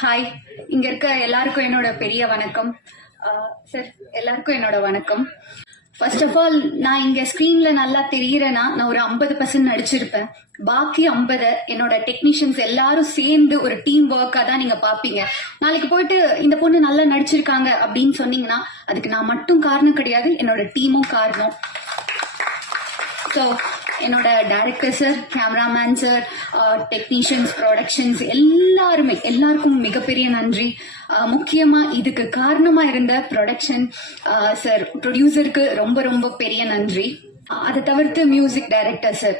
Hi இங்க இருக்க எல்லாருக்கும் என்னோட பெரிய வணக்கம். சார் எல்லாருக்கும் என்னோட வணக்கம். ஃபர்ஸ்ட் ஆஃப் ஆல் நான் இங்க ஸ்கிரீன்ல நல்லா தெரியறேன்னா நான் ஒரு ஐம்பது பர்சன்ட் நடிச்சிருப்பேன். பாக்கி ஐம்பது என்னோட டெக்னீஷியன்ஸ் எல்லாரும் சேர்ந்து ஒரு டீம் ஒர்க்கா தான் நீங்க பாப்பீங்க. நாளைக்கு போயிட்டு இந்த பொண்ணு நல்லா நடிச்சிருக்காங்க அப்படின்னு சொன்னீங்கன்னா அதுக்கு நான் மட்டும் காரணம் கிடையாது என்னோட டீமும் காரணம். ஸோ என்னோட director sir cameraman sir technicians productions எல்லாருமே எல்லாருக்கும் மிகப்பெரிய நன்றி. Uh, முக்கியமாக இதுக்கு காரணமாக இருந்த ப்ரொடக்ஷன் சார் ப்ரொடியூசருக்கு ரொம்ப ரொம்ப பெரிய நன்றி. Uh, அதை தவிர்த்து மியூசிக் டைரக்டர் சார்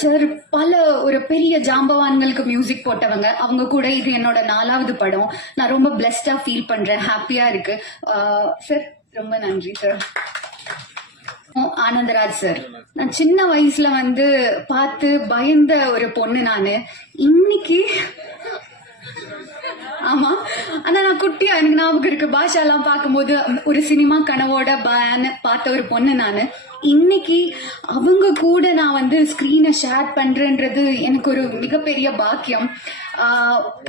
சார் பல ஒரு பெரிய ஜாம்பவான்களுக்கு மியூசிக் போட்டவங்க அவங்க கூட இது என்னோட நாலாவது படம். நான் ரொம்ப பிளெஸ்டா ஃபீல் பண்றேன் ஹாப்பியா இருக்கு. Uh, சார் ரொம்ப நன்றி சார் ஆனந்தராஜ் சார். நான் சின்ன வயசுல வந்து பார்த்து பயந்த ஒரு பொண்ணு நானு. இன்னைக்கு ஆமா. ஆனா நான் குட்டியா எனக்கு ஞாபகம் இருக்கு. பாஷா எல்லாம் பார்க்கும்போது ஒரு சினிமா கனவோட பான்னு பார்த்த ஒரு பொண்ணு நானு. இன்னைக்கு அவங்க கூட நான் வந்து ஸ்க்ரீனை ஷேர் பண்றேன்றது எனக்கு ஒரு மிகப்பெரிய பாக்கியம்.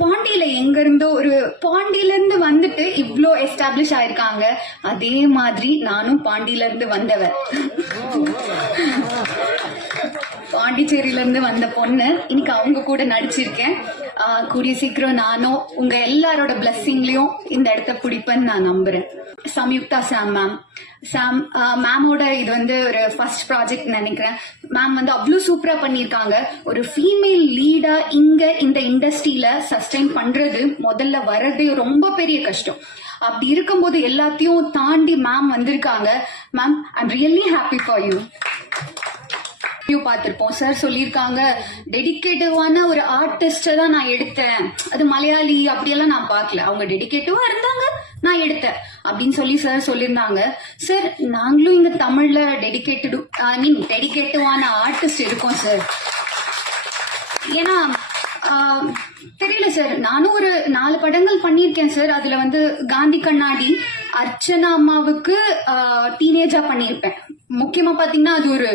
பாண்டியில் பாண்டியில எங்க இருந்தோ ஒரு பாண்டியில இருந்து வந்துட்டு இவ்வளோ எஸ்டாப்ளிஷ் ஆயிருக்காங்க. அதே மாதிரி நானும் பாண்டியில இருந்து வந்தவன். பாண்டிச்சேரியில இருந்து வந்த பொண்ணு. இன்னைக்கு அவங்க கூட நடிச்சிருக்கேன். கூடிய சீக்கிரம் நானும் உங்க எல்லாரோட பிளஸ்ஸிங்லயும் இந்த இடத்த பிடிப்பேன்னு நான் நம்புறேன். சம்யுக்தா சாம் மேம் சாம் மேமோட இது வந்து ஒரு ஃபர்ஸ்ட் ப்ராஜெக்ட் நினைக்கிறேன். மேம் வந்து அவ்வளோ சூப்பரா பண்ணியிருக்காங்க. ஒரு ஃபீமேல் லீடா இங்க இந்த இண்டஸ்ட்ரியில சஸ்டைன் பண்றது முதல்ல வர்றதே ரொம்ப பெரிய கஷ்டம். அப்படி இருக்கும்போது எல்லாத்தையும் தாண்டி மேம் வந்திருக்காங்க. Ma'am I'm really happy for you interview பார்த்திருப்போம். சார் சொல்லியிருக்காங்க டெடிக்கேட்டிவான ஒரு ஆர்டிஸ்டை தான் நான் எடுத்தேன். அது மலையாளி அப்படியெல்லாம் நான் பார்க்கல. அவங்க டெடிக்கேட்டிவா இருந்தாங்க நான் எடுத்தேன். அப்படின்னு சொல்லி சார் சொல்லியிருந்தாங்க. சார் நாங்களும் இங்க தமிழ்ல டெடிகேட்டட் ஐ மீன் டெடிக்கேட்டிவான ஆர்டிஸ்ட் இருக்கோம் சார் ஏன்னா தெரியல சார் நானும் ஒரு நாலு படங்கள் பண்ணியிருக்கேன் சார் அதுல வந்து காந்தி கண்ணாடி அர்ச்சனா அம்மாவுக்கு டீனேஜா பண்ணியிருப்பேன் முக்கியமா பாத்தீங்கன்னா அது ஒரு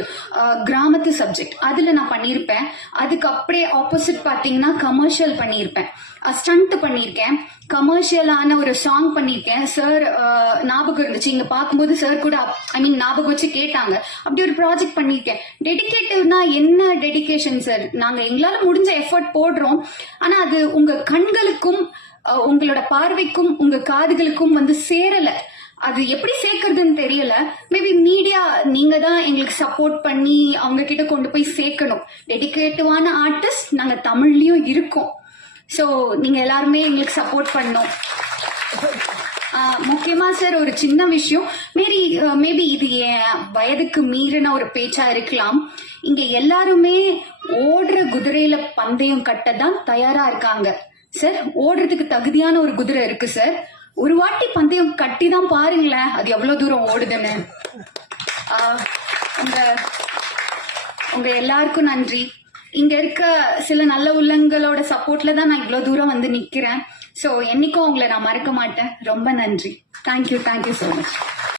கிராமத்து சப்ஜெக்ட் அதுல நான் பண்ணியிருப்பேன் அதுக்கு அப்படியே ஆப்போசிட் பாத்தீங்கன்னா கமர்ஷியல் பண்ணியிருப்பேன் ஸ்டண்ட் பண்ணியிருக்கேன் கமர்ஷியலான ஒரு சாங் பண்ணியிருக்கேன் சார் ஞாபகம் இருந்துச்சு. இங்க பார்க்கும்போது சார் கூட ஐ மீன் ஞாபகம் வச்சு கேட்டாங்க. அப்படி ஒரு ப்ராஜெக்ட் பண்ணியிருக்கேன் டெடிக்கேட்டிவ்னா என்ன டெடிகேஷன் சார் நாங்க எங்களால முடிஞ்ச எஃபர்ட் போடுறோம். ஆனா அது உங்க கண்களுக்கும் உங்களோட பார்வைக்கும் உங்க காதுகளுக்கும் வந்து சேரல. அது எப்படி சேர்க்கறதுன்னு தெரியல. மேபி மீடியா நீங்க தான் எங்களுக்கு சப்போர்ட் பண்ணி அவங்க கிட்ட கொண்டு போய் சேர்க்கணும். டெடிக்கேட்டிவான ஆர்டிஸ்ட் நாங்க தமிழ்லயும் இருக்கோம். ஸோ நீங்க எல்லாருமே எங்களுக்கு சப்போர்ட் பண்ணோம் முக்கியமா சார் ஒரு சின்ன விஷயம். மேரி மேபி இது என் வயதுக்கு மீறின ஒரு பேச்சா இருக்கலாம். இங்க எல்லாருமே ஓடுற குதிரையில பந்தயம் கட்ட தான் தயாரா இருக்காங்க. சார் ஓடுறதுக்கு தகுதியான ஒரு குதிரை இருக்கு சார். ஒரு வாட்டி பந்தயம் கட்டி தான் பாருங்களேன். அது எவ்வளவு தூரம் ஓடுதுன்னு. உங்க உங்க எல்லாருக்கும் நன்றி. இங்க இருக்க சில நல்ல உள்ளங்களோட சப்போர்ட்ல தான் நான் இவ்வளவு தூரம் வந்து நிக்கிறேன். ஸோ என்னைக்கும் உங்களை நான் மறக்க மாட்டேன். ரொம்ப நன்றி. Thank you thank you so much